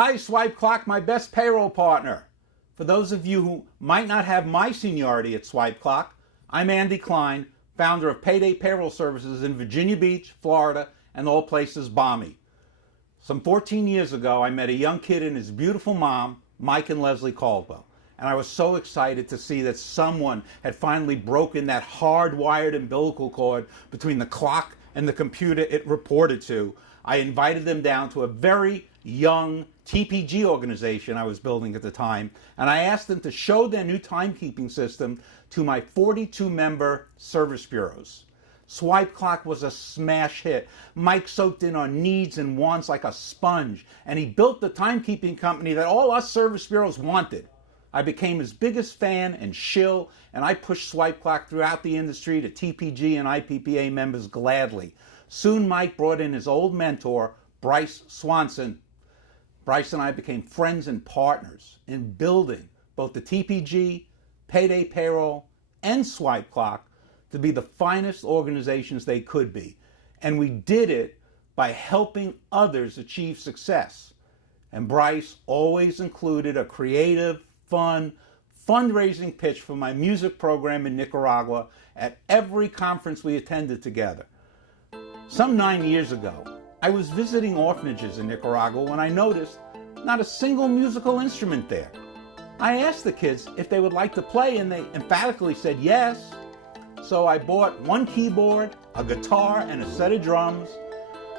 Hi, Swipe Clock, my best payroll partner. For those of you who might not have my seniority at Swipe Clock, I'm Andy Klein, founder of Payday Payroll Services in Virginia Beach, Florida, and all places balmy. Some 14 years ago, I met a young kid and his beautiful mom, Mike and Leslie Caldwell. And I was so excited to see that someone had finally broken that hardwired umbilical cord between the clock and the computer it reported to. I invited them down to a very young TPG organization I was building at the time, and I asked them to show their new timekeeping system to my 42-member service bureaus. Swipe Clock was a smash hit. Mike soaked in our needs and wants like a sponge, and he built the timekeeping company that all us service bureaus wanted. I became his biggest fan and shill, and I pushed Swipe Clock throughout the industry to TPG and IPPA members gladly. Soon Mike brought in his old mentor, Bryce Swanson. Bryce and I became friends and partners in building both the TPG, Payday Payroll, and Swipe Clock to be the finest organizations they could be. And we did it by helping others achieve success. And Bryce always included a creative, fun, fundraising pitch for my music program in Nicaragua at every conference we attended together. Some 9 years ago, I was visiting orphanages in Nicaragua when I noticed not a single musical instrument there. I asked the kids if they would like to play, and they emphatically said yes. So I bought one keyboard, a guitar, and a set of drums.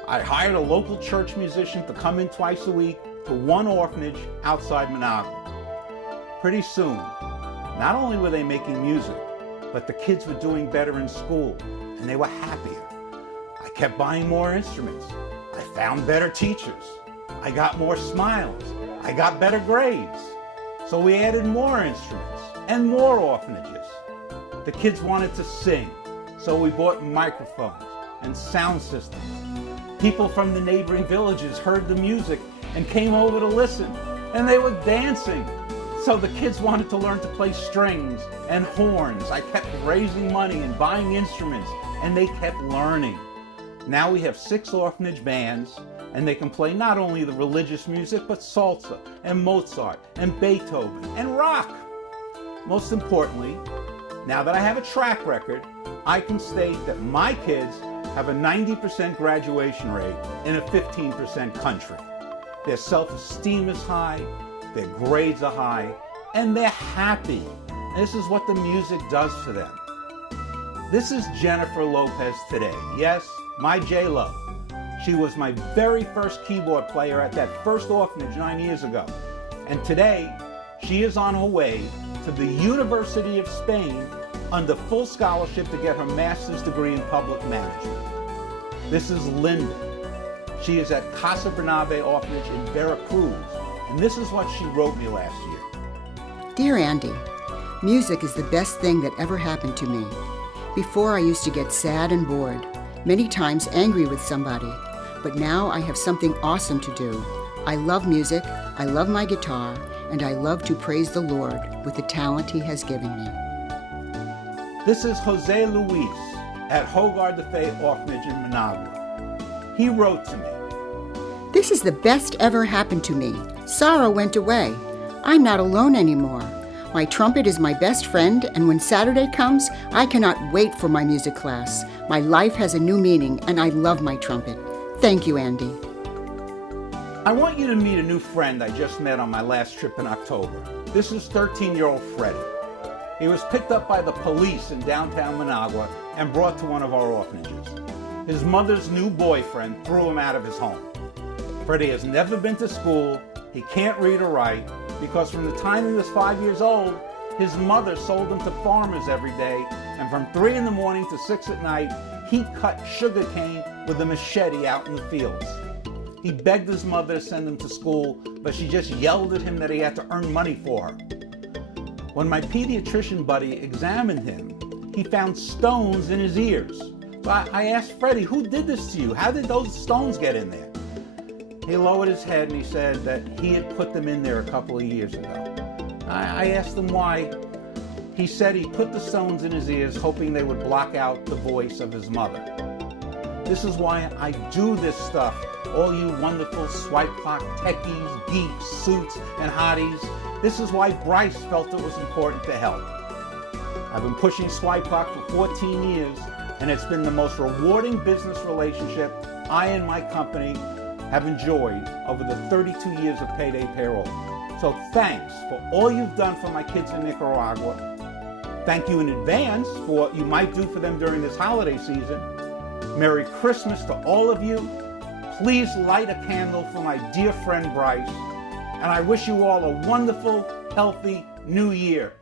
I hired a local church musician to come in twice a week to one orphanage outside Managua. Pretty soon, not only were they making music, but the kids were doing better in school, and they were happier. I kept buying more instruments. I found better teachers. I got more smiles. I got better grades. So we added more instruments and more orphanages. The kids wanted to sing, so we bought microphones and sound systems. People from the neighboring villages heard the music and came over to listen, and they were dancing. So the kids wanted to learn to play strings and horns. I kept raising money and buying instruments, and they kept learning. Now we have 6 orphanage bands, and they can play not only the religious music, but salsa and Mozart and Beethoven and rock. Most importantly, now that I have a track record, I can state that my kids have a 90% graduation rate in a 15% country. Their self-esteem is high, their grades are high, and they're happy. This is what the music does for them. This is Jennifer Lopez today. Yes, my J-Lo. She was my very first keyboard player at that first orphanage 9 years ago. And today, she is on her way to the University of Spain under full scholarship to get her master's degree in public management. This is Linda. She is at Casa Bernabe Orphanage in Veracruz. And this is what she wrote me last year. Dear Andy, music is the best thing that ever happened to me. Before I used to get sad and bored, many times angry with somebody, but now I have something awesome to do. I love music, I love my guitar, and I love to praise the Lord with the talent He has given me. This is Jose Luis at Hogar de Fe Orphanage in Managua. He wrote to me, "This is the best ever happened to me. Sorrow went away. I'm not alone anymore. My trumpet is my best friend, and when Saturday comes, I cannot wait for my music class. My life has a new meaning, and I love my trumpet. Thank you, Andy." I want you to meet a new friend I just met on my last trip in October. This is 13-year-old Freddie. He was picked up by the police in downtown Managua and brought to one of our orphanages. His mother's new boyfriend threw him out of his home. Freddie has never been to school. He can't read or write because from the time he was 5 years old, his mother sold him to farmers every day, and from 3 in the morning to 6 at night, he cut sugar cane with a machete out in the fields. He begged his mother to send him to school, but she just yelled at him that he had to earn money for her. When my pediatrician buddy examined him, he found stones in his ears. So I asked Freddie, "Who did this to you? How did those stones get in there?" He lowered his head and he said that he had put them in there a couple of years ago. I asked him why. He said he put the stones in his ears hoping they would block out the voice of his mother. This is why I do this stuff. All you wonderful swipe clock techies, geeks, suits, and hotties. This is why Bryce felt it was important to help. I've been pushing Swipe Clock for 14 years, and it's been the most rewarding business relationship I and my company have enjoyed over the 32 years of Payday Payroll. So thanks for all you've done for my kids in Nicaragua. Thank you in advance for what you might do for them during this holiday season. Merry Christmas to all of you. Please light a candle for my dear friend Bryce. And I wish you all a wonderful, healthy New Year.